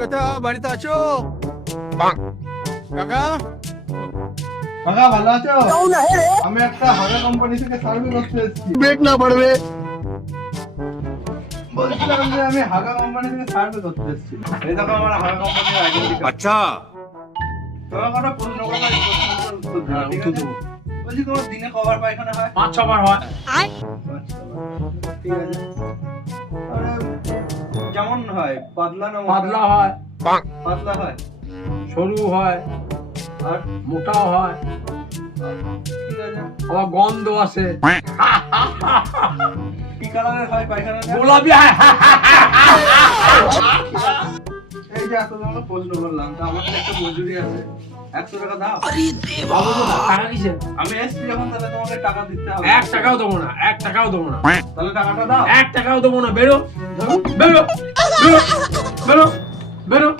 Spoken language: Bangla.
কাকা বাড়িতে আছো? কাকা কাকা ভালো আছো? আমি একটা হাগা কোম্পানি থেকে সার্ভে করতে এসেছি। ব্রেক না পড়বে। বলছিলাম যে আমি হাগা কোম্পানি থেকে সার্ভে করতে এসেছি। এই দেখো আমার হাগা কোম্পানির আইডেন্টি কার্ড। আচ্ছা তোমার কোনো প্রশ্ন করলে এই প্রশ্নের উত্তর দাও, ঠিক আছে? বলছি তোমার দিনে কবার পায়খানা হয়? 5-6 বার হয়। ঠিক আছে। তাহলে যেমন হয় পাতলা না মোটা? পাতলা হয়, পাতলা হয়। সরু হয়, আর মোটাও হয়, ঠিক আছে। আবার গন্ধ আছে, কি কালারের হয় পায়খানাটা? গোলাপি হয়। এই যে এত তোমাকে প্রশ্ন করলাম, তা আমার তো একটা মজুরি আছে, 100 টাকা দাও। বাবু তো টাকা কিসের? আমি এসছি যখন, তাহলে তোমাকে টাকা দিতে হবে। 1 টাকাও দেবো না, 1 টাকাও দেবো না, তাহলে টাকাটা দাও। 1 টাকাও দেবো না। বেরো বেরো বেরো বেরো বেরো।